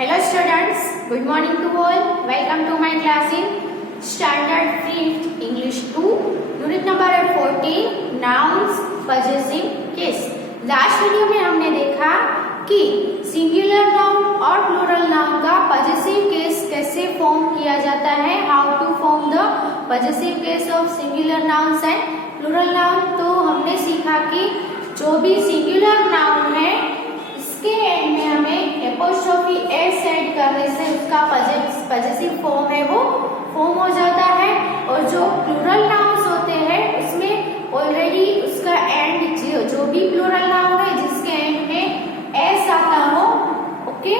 Hello students, good morning to all. Welcome to my class in Standard 5th English 2, Unit number 14, Nouns, Possessive Case. Last video में हमने देखा कि singular noun और plural noun का possessive case कैसे form किया जाता है, how to form the possessive case of singular nouns and plural noun. तो हमने सीखा कि जो भी सिंगुलर नाउन है इसके एंड में हमें एपोस्ट्रोफी एस ऐड करने से उसका पॉजेसिव फॉर्म है वो फॉर्म हो जाता है। और जो प्लूरल नाउन्स होते हैं उसमें ऑलरेडी उसका एंड जो भी प्लूरल नाउन है जिसके एंड में एस आता हो, ओके,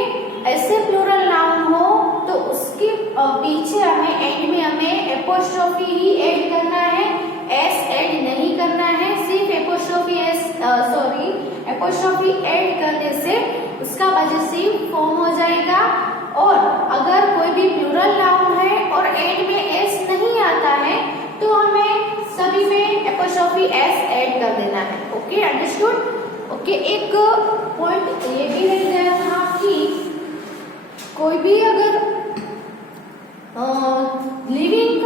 ऐसे प्लूरल नाउन हो तो उसके पीछे हमें एंड में हमें एपोस्ट्रोफी ही ऐड करना है, एस ऐड नहीं करना है। सिर्फ एपोस्ट्रोफी ऐड करने से उसका पॉजेसिव फॉर्म हो जाएगा। और अगर कोई भी प्लूरल नाउन है और एंड में एस नहीं आता है तो हमें सभी में एपोस्ट्रोफी एस ऐड कर देना है। Okay, understood? ओके, एक पॉइंट ये भी रह गया था कि कोई भी अगर लिविंग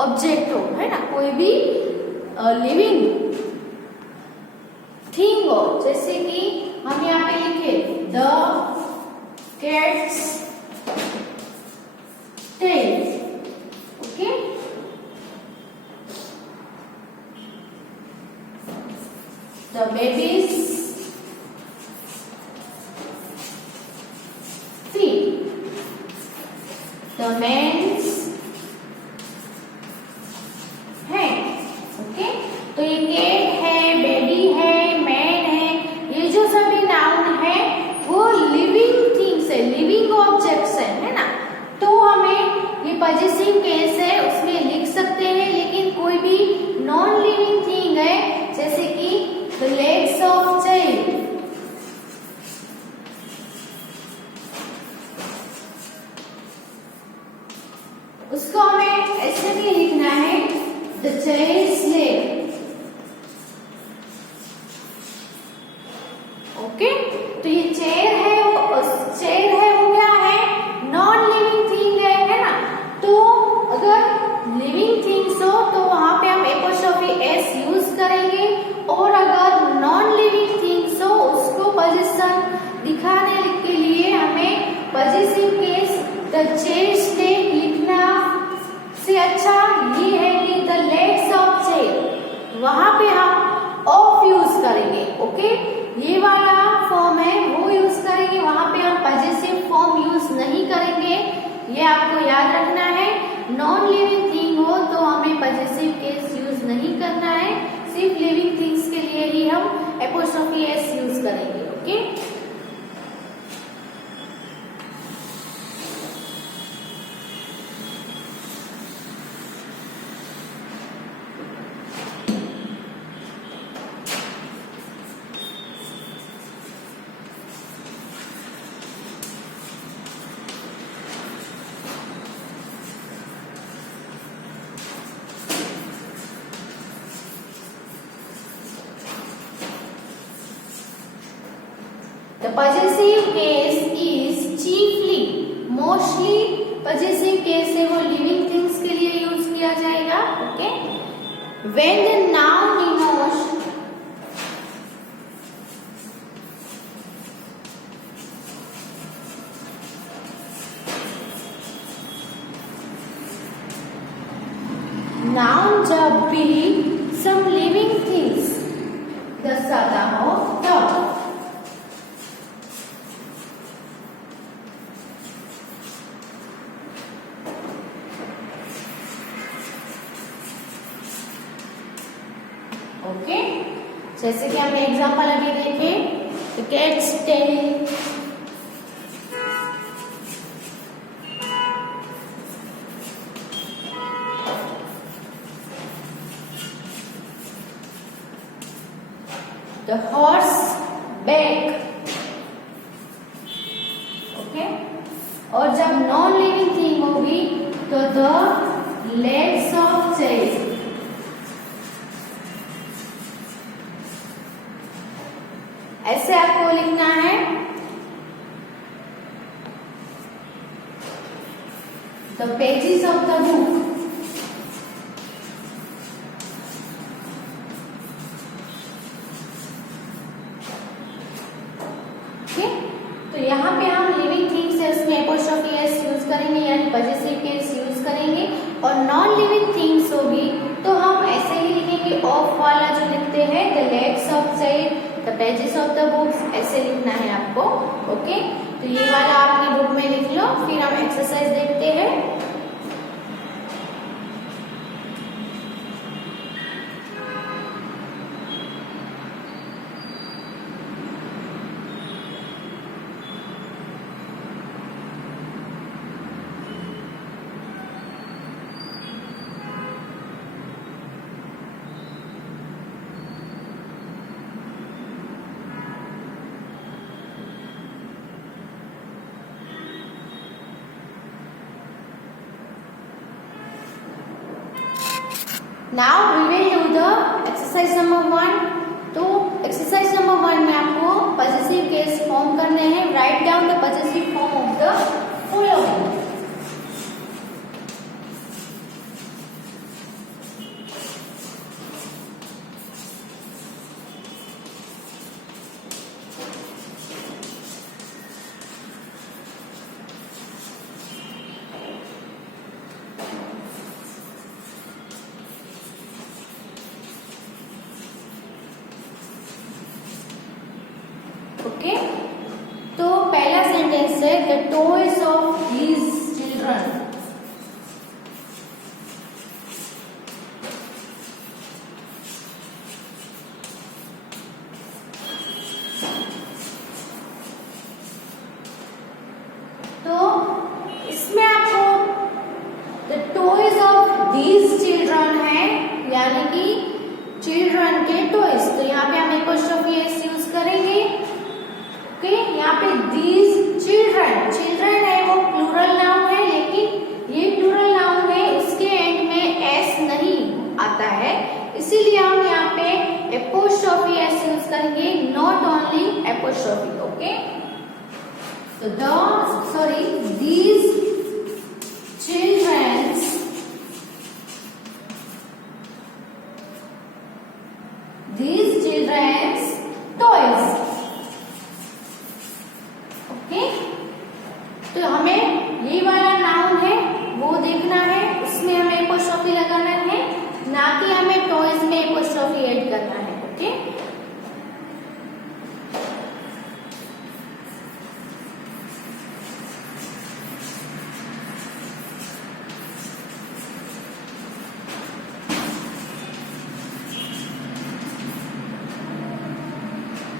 ऑब्जेक्ट हो, है ना, कोई भी लिविंग थिंग हो, जैसे कि हम यहाँ पे लिखे the cat's tail, okay, the babies' feet, the man's hand, okay. तो ये कैट है, बेबी है, मैन है, ये जो सभी नाउन है वो लिविंग थिंग्स है, लिविंग ऑब्जेक्ट्स है ना। तो हमें ये पॉजेसिव केस है उसमें लिख सकते हैं। लेकिन कोई भी नॉन लिविंग थिंग है जैसे कि द लेग्स ऑफ चाइल्ड, उसको हमें ऐसे भी लिखना है द चाइल्ड्स लेग, ओके। तो ये चेयर है वो क्या है? नॉन लिविंग थिंग है ना। तो अगर लिविंग थिंग्स हो तो वहां पे हम एपोस्ट्रोफी एस यूज करेंगे, और अगर नॉन लिविंग थिंग्स हो उसको पोजीशन दिखाने के लिए हमें possessive case the chairs leg लिखना से अच्छा ये है कि द लेग्स ऑफ चेयर, वहां पे हम ऑफ यूज करेंगे, ओके। ये वाला फॉर्म है वो यूज करेंगे, वहां पे हम पॉजेसिव फॉर्म यूज नहीं करेंगे, ये आपको याद रखना है। नॉन लिविंग थिंग हो तो हमें पॉजेसिव केस यूज नहीं करना है, सिर्फ लिविंग थिंग्स के लिए ही हम एपोस्ट्रोफी एस यूज करेंगे, okay. The possessive case is chiefly, mostly possessive case है वो living things के लिए यूज किया जाएगा, okay. When the noun denotes noun जब भी some living things दर्शाता हो तब ओके। जैसे कि हमने एग्जांपल अभी देखे, the cat's tail, the horse back, okay. और जब नॉन लिविंग थिंग होगी तो द लेग्स ऑफ चाइल्ड, ऐसे आपको लिखना है the pages of the book. Okay, तो यहाँ पे हम लिविंग थिंग्स है उसमें एपोस्ट्रोफी एस यूज करेंगे यानी पजेसिव केस यूज करेंगे, और नॉन लिविंग थिंग्स होगी तो हम ऐसे ही लिखेंगे ऑफ वाला जो लिखते हैं the legs of chair, the pages of the books, ऐसे लिखना है आपको। ओके, तो ये वाला आपकी बुक में लिख लो। फिर हम एक्सरसाइज देखते हैं। Now we will do the exercise number 1. तो exercise number 1 में आपको possessive case form करने हैं। Write down the possessive form of the following. Okay, तो पहला सेंटेंस है the toys of these children. तो इसमें आपको the toys of these children है यानी कि चिल्ड्रन के टॉयज, तो यहाँ पे हम एपोस्ट्रोफी एस यूज करेंगे। ओके, यहाँ पे दीज चिल्ड्रन, चिल्ड्रन है वो प्लूरल नाउन है, लेकिन ये प्लूरल नाउन है उसके एंड में एस नहीं आता है, इसीलिए हम यहाँ पे एपोस्ट्रोफी एस यूज करेंगे, नॉट ओनली एपोस्ट्रोफी। ओके, तो दीज चिल्ड्रंस टॉयज। तो हमें ये वाला नाउन है वो देखना है, उसमें हमें एपोस्ट्रोफी लगाना है, ना कि हमें टॉयज में एपोस्ट्रोफी ऐड करना है। Okay,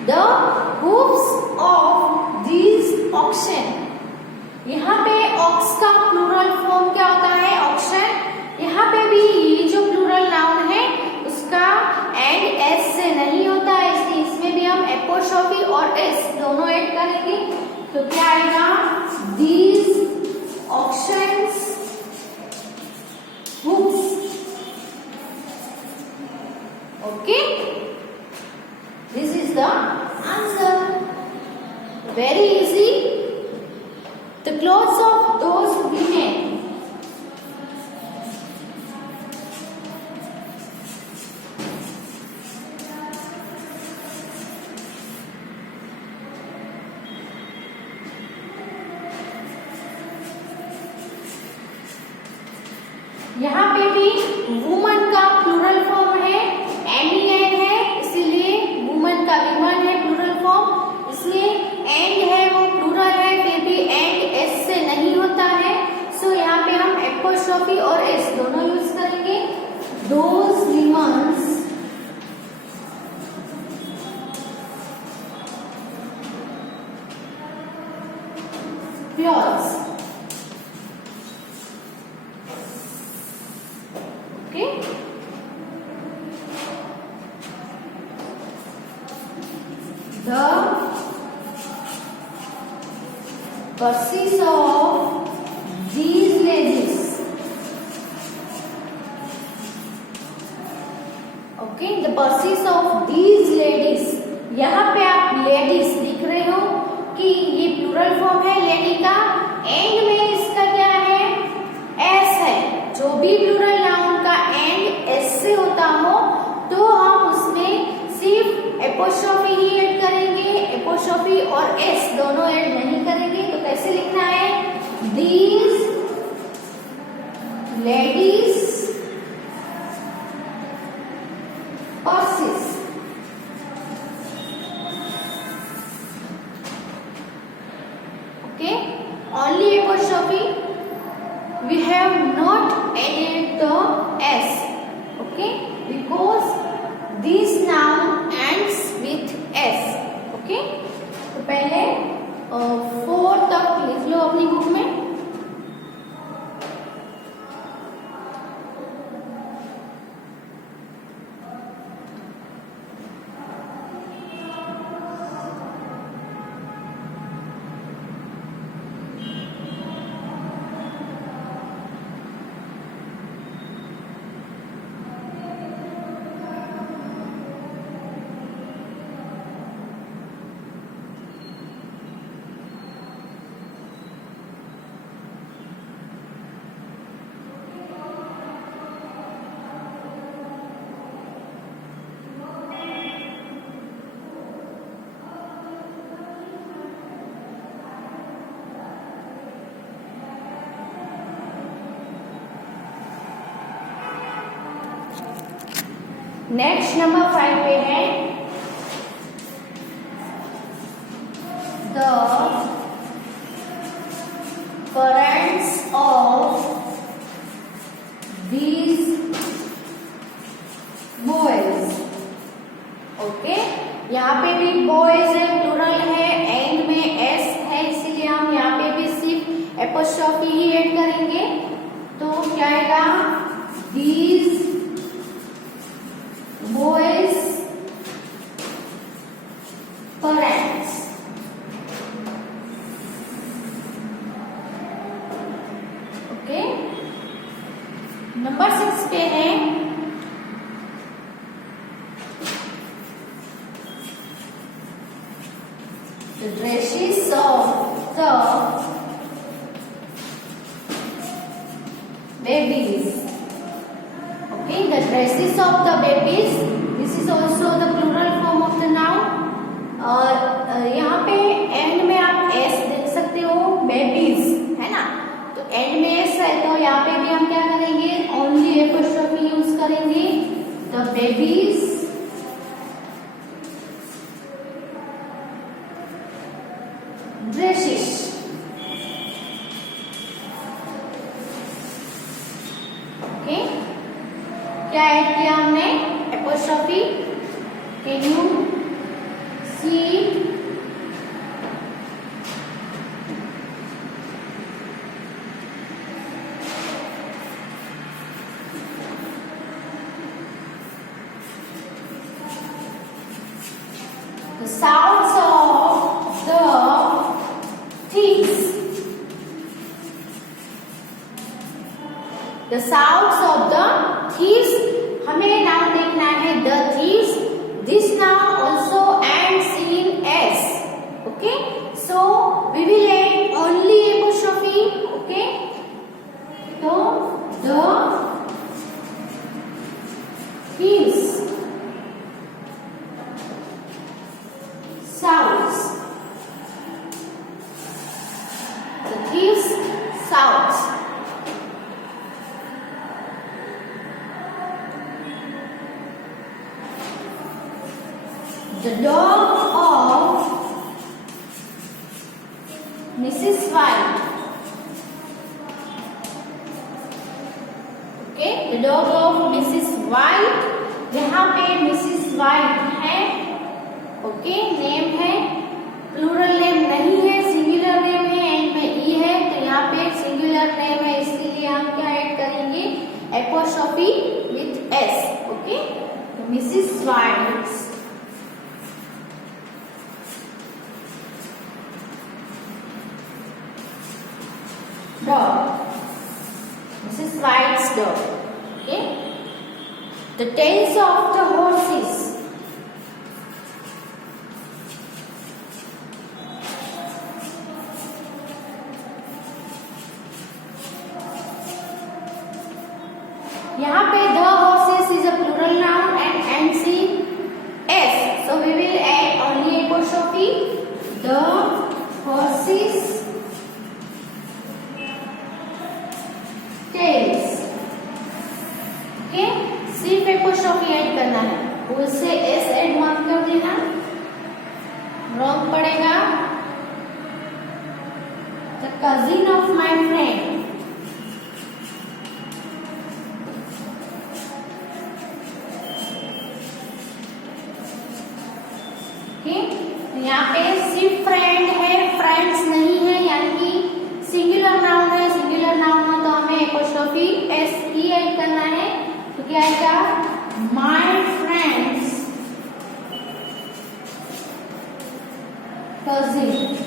the hooves of these oxen, यहाँ पे ऑक्स का प्लूरल फॉर्म क्या होता है? ऑक्शन। यहाँ पे भी ये जो प्लूरल नाउन है उसका एंड एस से नहीं होता है, इसलिए इसमें भी हम एपोस्ट्रोफी और एस दोनों ऐड करेंगे। तो क्या आएगा? These auctions hooves। Okay, this is the answer. Very easy. The clothes of those women, यहाँ पे भी वुमन का प्लूरल फॉर्म है, एन है, इसीलिए वुमन का विमन है प्लूरल फॉर्म, इसलिए एंड है वो प्लूरल है, फिर भी एंड एस से नहीं होता है, सो यहाँ पे हम एपोस्ट्रोफी और एस दोनों यूज करेंगे। Those women's clothes. Okay, the purses of these ladies। Okay, the purses of these ladies, यहाँ पे आप लेडीज लिख रहे हो कि ये प्लूरल फॉर्म है लेडी का, एंड में इसका क्या है? Okay, only apostrophe. We have not added the s. Okay, because this noun ends with s. Okay, तो पहले 4 तक लिख लो अपनी बुक में. नेक्स्ट नंबर 5 पे है the parents of these boys. Okay, यहाँ पे भी बॉयज है, प्लूरल है, एंड में एस है, इसीलिए हम यहाँ पे भी सिर्फ एपोस्ट्रोफी ही ऐड करेंगे. तो क्या आएगा? These boys parents. Okay, number 6 पे है the dresses of the babies. Okay, the dresses of the babies. This is also the plural form of the noun. यहाँ पे एंड में आप एस देख सकते हो, बेबीज है ना, तो एंड में एस है, तो यहाँ पे भी हम क्या करेंगे? ओनली एपोस्ट्रोफी यूज करेंगे. The babies' dresses. ओके, क्या ऐड किया हमने? Apostrophe. Can you see? The sounds of the thieves. The sounds of the thieves. हमें नाउन देखना है the thieves. This noun also ends in s. Okay, so we will add only apostrophe. Okay, so the thieves sounds. The thieves sounds. The dog of Mrs. White. Okay, the dog of Mrs. White. यहाँ पे Mrs. White है. Okay, name है, plural name नहीं है, singular name है, एंड में ई है, तो यहाँ पे सिंगुलर नेम है, इसलिए हम क्या ऐड करेंगे? Apostrophe with S. Okay, Mrs white. Dog. Mrs. White's dog. Okay. The tails of the horses. यहाँ पे the horses is a plural noun and ends in s. So we will add only apostrophe. The horses tails. Okay, सिर्फ apostrophe add करना है, उससे S add मत कर देना, रॉन्ग पड़ेगा. The cousin of my friend. यहाँ पे सिर्फ फ्रेंड है, फ्रेंड्स नहीं है, यानी कि सिंगुलर नाउन है। सिंगुलर नाउन हो तो हमें एपोस्ट्रोफी एस ई ऐड करना है, तो क्या आएगा माय फ्रेंड्स कजिन।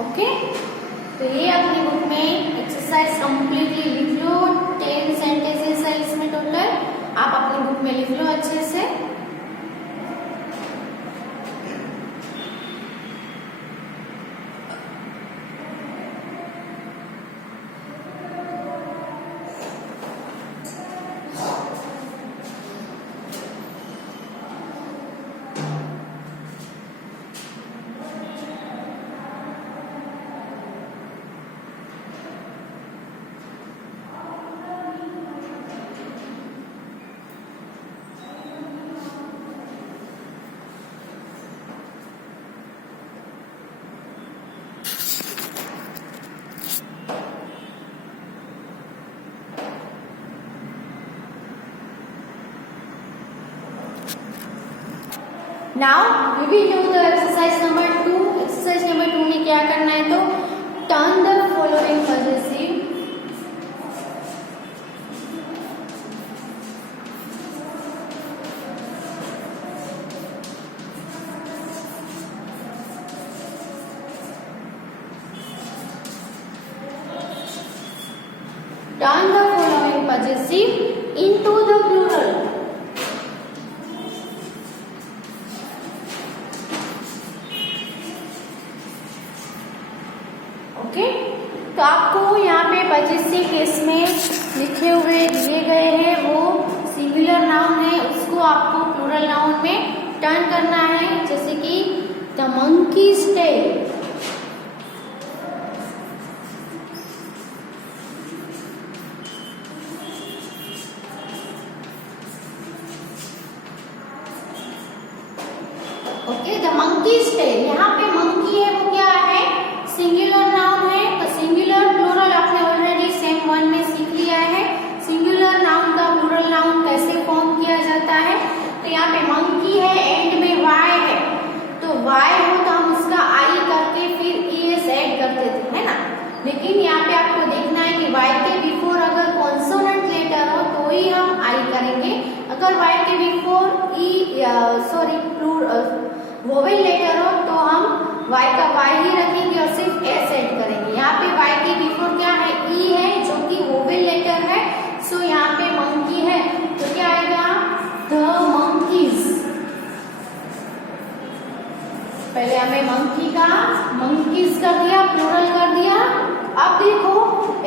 ओके, तो ये अपनी बुक में एक्सरसाइज कंप्लीटली लिख लो। 10 सेंटेंसेस है इसमें टोटल, आप अपनी बुक में लिख लो अच्छे से। Now we will do the exercise number 2. Exercise number 2 में क्या करना है, तो turn the following possessive into the plural. Okay, तो आपको यहाँ पे पॉजेसिव केस में लिखे हुए दिए गए हैं वो सिंगुलर नाउन है, उसको आपको प्लूरल नाउन में टर्न करना है। जैसे कि the monkey's tail, okay, the monkey's tail. यहाँ पे मंकी है वो क्या है, सिंगुलर नाउन है, तो सिंगुलर प्लूरल आपने ऑलरेडी सेम 1 में सीख लिया है। सिंगुलर नाउन का प्लूरल नाउन कैसे फॉर्म किया जाता है, तो यहाँ पे मंकी है, एंड में वाई है, तो वाई हो तो हम उसका आई करके फिर ईएस ऐड करते थे, है ना। लेकिन यहाँ पे आपको देखना है कि वाई के बिफोर अगर कॉन्सोनेंट लेटर हो तो ही हम आई करेंगे, अगर वाई के बिफोर वोवेल लेटर हो तो हम वाई का वाई ही रखेंगे और सिर्फ एस ऐड करेंगे। यहाँ पे वाई के बिफोर क्या है, ई है, जो कि वोवेल लेटर है। सो यहाँ पे मंकी है तो क्या आएगा, द मंकीज। पहले हमें मंकी का मंकीज कर दिया, प्लूरल कर दिया। अब देखो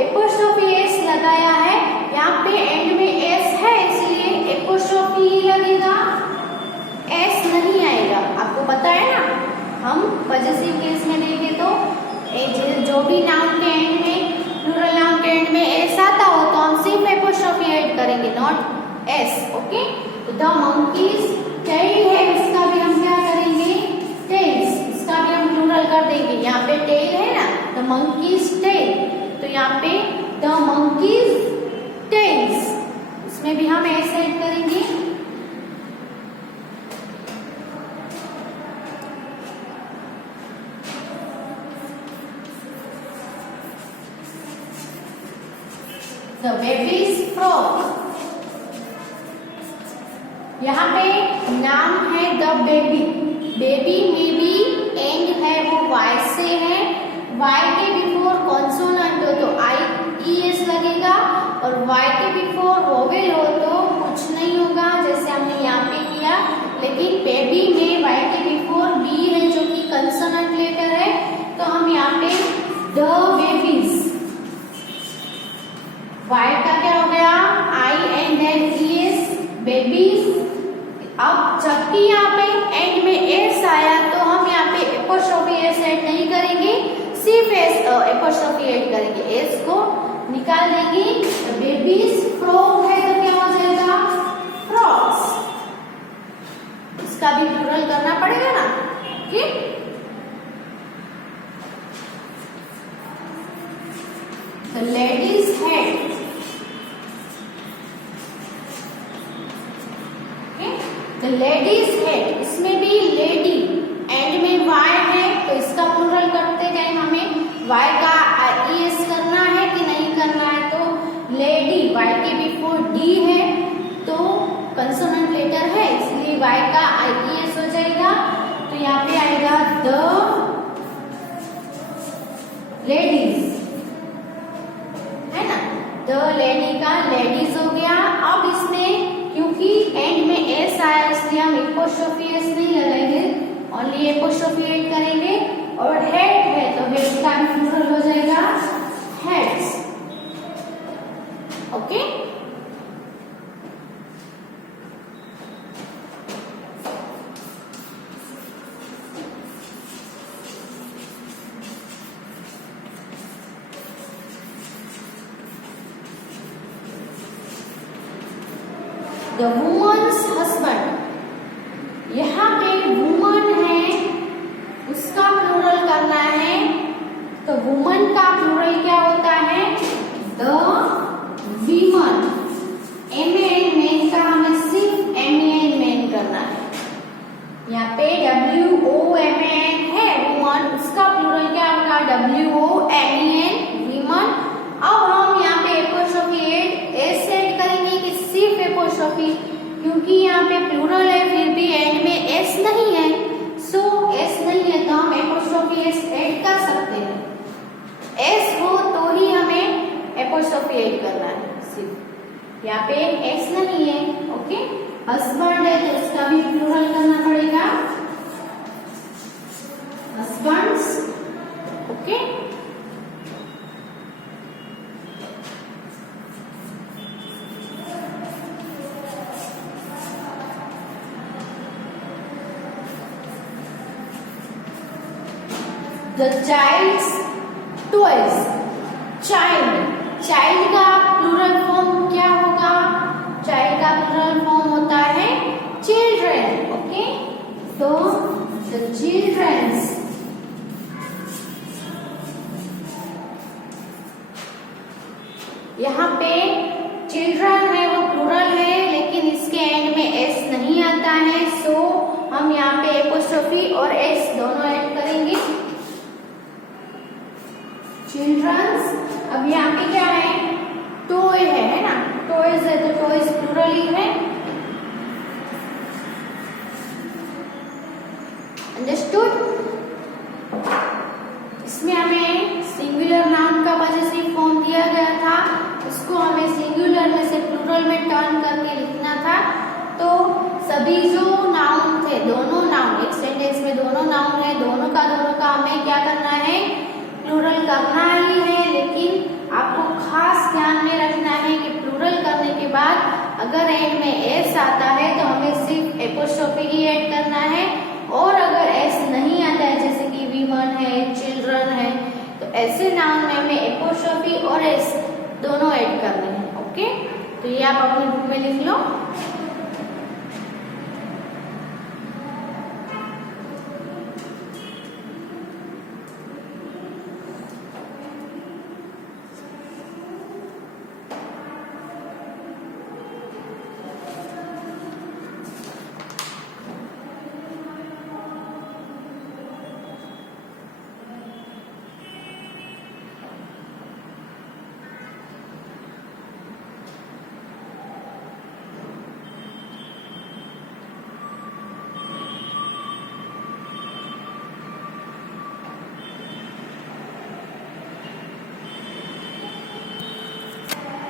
एपोस्ट्रोफी एस लगाया है, यहाँ पे एंड में एस है इसलिए एपोस्ट्रोफी ही लगेगा, एस नहीं आएगा। आपको पता है ना, हम पॉजेसिव केस में देखें तो जो भी नाउन के एंड में, प्लूरल नाउन के एंड में एस आता हो तो हम सिर्फ एपोस्ट्रोफी ऐड करेंगे, नॉट एस। ओके, तो द मंकीज टेल है, इसका भी हम क्या करेंगे, टेल्स, इसका भी हम प्लूरल कर देंगे। यहाँ पे टेल है ना, द मंकीज टेल, तो यहाँ पे द मंकीज टेल्स, इसमें भी हम एस ऐड करेंगे। The baby's frog, यहाँ पे नाम है द बेबी, बेबी में भी एंड है वो वाई से है, वाई के बिफोर कॉन्सोनेंट हो तो आई ई एस लगेगा, और वाई के बिफोर वोवेल हो तो कुछ नहीं होगा जैसे हमने यहाँ पे किया। लेकिन बेबी में वाई के बिफोर बी है जो कि कंसोनेंट लेटर है, तो हम यहाँ पे द बेबीज, वाई का क्या हो गया, I and then E S, babies. अब जबकि यहाँ पे एंड में एस आया तो हम यहाँ पे एपोस्ट्रोफी एस ऐड नहीं करेंगे, सिर्फ एस एपोस्ट्रोफी ऐड करेंगे, एस को निकाल देंगे। बेबीज फ्रॉग है तो क्या हो जाएगा, फ्रॉग्स, इसका भी प्लूरल करना पड़ेगा ना। Okay, the ladies head, the ladies head, इसमें भी लेडी एंड में वाई है तो इसका प्लूरल करते टाइम हमें वाई का IES करना है कि नहीं करना है, तो लेडी वाई के बिफोर डी है तो कंसोनेंट लेटर है इसलिए वाई का IES हो जाएगा, तो यहाँ पे आएगा द लेडीज, है ना, द लेडी का लेडीज हो गया। अब इसमें क्योंकि एंड में एस आया इसलिए हम एपोस्ट्रोफी एस नहीं लगाएंगे, ओनली एपोस्ट्रोफी ऐड करेंगे, और हेड है तो हेड का प्लूरल हो जाएगा heads. Okay, the woman's husband, यहाँ पे वुमन है उसका प्लूरल करना है, तो वुमन का प्लूरल क्या होता है, द वीमन। एमएन मेन का हमें सिर्फ एमएन मेन करना है, यहाँ पे WOMAN है वुमन, उसका प्लूरल क्या होगा, WOMEN वीमन। अब हम यहाँ पे एपोस्ट्रोफी एस ऐड करेंगे कि सिर्फ एपोस्ट्रोफी, क्योंकि यहाँ पे प्लूरल है फिर भी एंड में एस नहीं है, सो एस नहीं है तो हम एपोस्ट्रोफी एस ऐड कर सकते हैं, एस हो तो ही हमें एपोस्ट्रोफी ऐड करना है, सिर्फ यहाँ पे एस नहीं है। ओके, हस्बैंड है तो इसका भी प्लूरल करना पड़ेगा, husbands. Okay, the child's toys, child, child का प्लूरल फॉर्म क्या होगा, चाइल्ड का प्लूरल फॉर्म होता है चिल्ड्रन। ओके, तो द चिल्ड्रंस, यहाँ पे चिल्ड्रन है वो प्लूरल है लेकिन इसके एंड में एस नहीं आता है, सो हम यहाँ पे एपोस्ट्रोफी और एस दोनों ऐड करेंगे, चिल्ड्रंस। अब यहाँ पे क्या है, टॉय है ना, टॉयज है तो टॉयज प्लूरल ही है, अंडरस्टूड। इसमें हमें सिंगुलर नाउन का पॉजेसिव फॉर्म दिया गया था, उसको हमें सिंगुलर में से प्लूरल में टर्न करके लिखना था, तो सभी जो नाउन थे, दोनों नाउन, एक सेंटेंस में दोनों नाउन है, दोनों का हमें क्या करना है, प्लूरल करना ही है, लेकिन आपको खास ध्यान में रखना है कि प्लूरल करने के बाद अगर एंड में एस आता है तो हमें सिर्फ एपोस्ट्रोफी ही ऐड करना है, और अगर एस नहीं आता है जैसे कि वीमन है, चिल्ड्रन है, तो ऐसे नाउन में हमें एपोस्ट्रोफी और एस दोनों ऐड करने हैं। ओके, तो ये आप अपने बुक में लिख लो।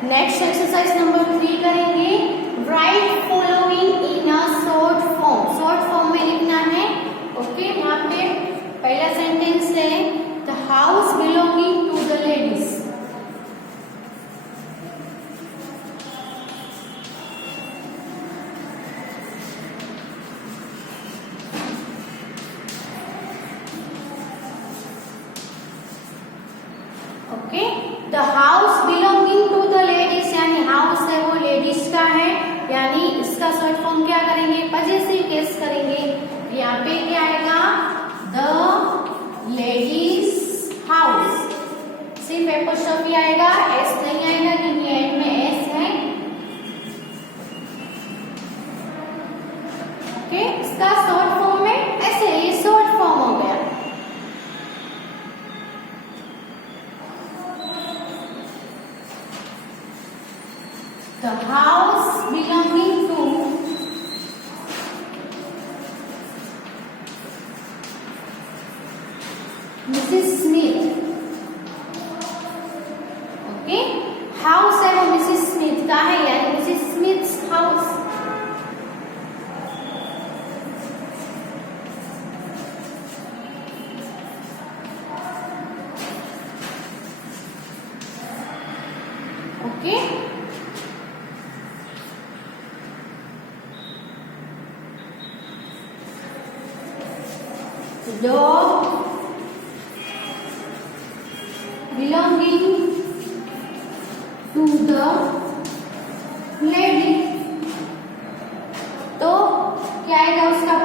नेक्स्ट एक्सरसाइज नंबर 3 करेंगे, write following in a short form, short form में लिखना है। ओके, यहाँ पे पहला सेंटेंस है, the house belonging to the ladies, okay, the house belonging to the ladies, यानी हाउस है वो लेडीज का है, यानी इसका शॉर्ट फॉर्म क्या करेंगे, पजेसिव केस करेंगे। यहाँ पे क्या आएगा, द लेडीज हाउस, सिर्फ एपोस्ट्रोफी आएगा, The house belonging to Mrs. Smith. Okay, house है वो मिसेस स्मिथ का है, यानी Mrs Smiths house. Okay, dog belonging to the lady। तो क्या आएगा उसका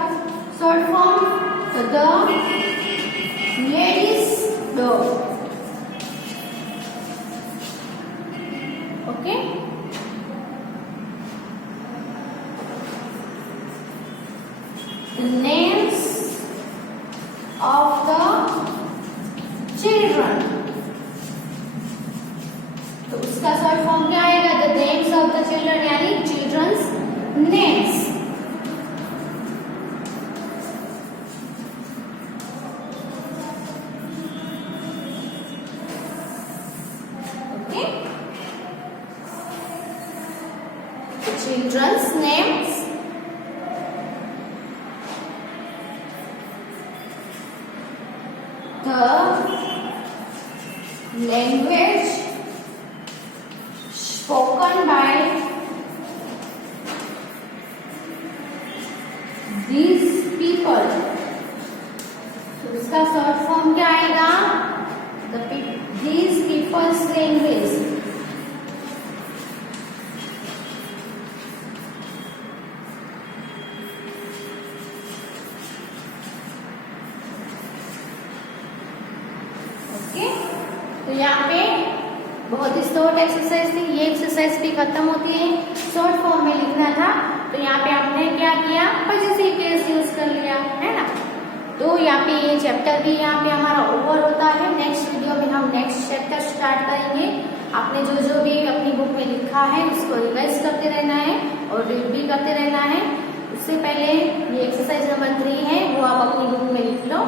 शॉर्ट फॉर्म? तो the ladies dog. Okay, the names of the children। तो उसका शॉर्ट फॉर्म क्या आएगा? The names of the children, यानी children's names. Okay, children's names. The language spoken by these people। तो इसका शॉर्ट फॉर्म क्या आएगा? these people's language। तो यहाँ पे बहुत ही शॉर्ट एक्सरसाइज थी, ये एक्सरसाइज भी खत्म होती है, शॉर्ट फॉर्म में लिखना था। तो यहाँ पे आपने क्या किया? पॉजिटिव केस यूज कर लिया, है ना। तो यहाँ पे ये चैप्टर भी यहाँ पे हमारा ओवर होता है। नेक्स्ट वीडियो में हम नेक्स्ट चैप्टर स्टार्ट करेंगे। आपने जो जो भी अपनी बुक में लिखा है उसको रिवाइज करते रहना है और रीड भी करते रहना है। उससे पहले ये एक्सरसाइज नंबर 3 है, वो आप अपनी बुक में लिख लो।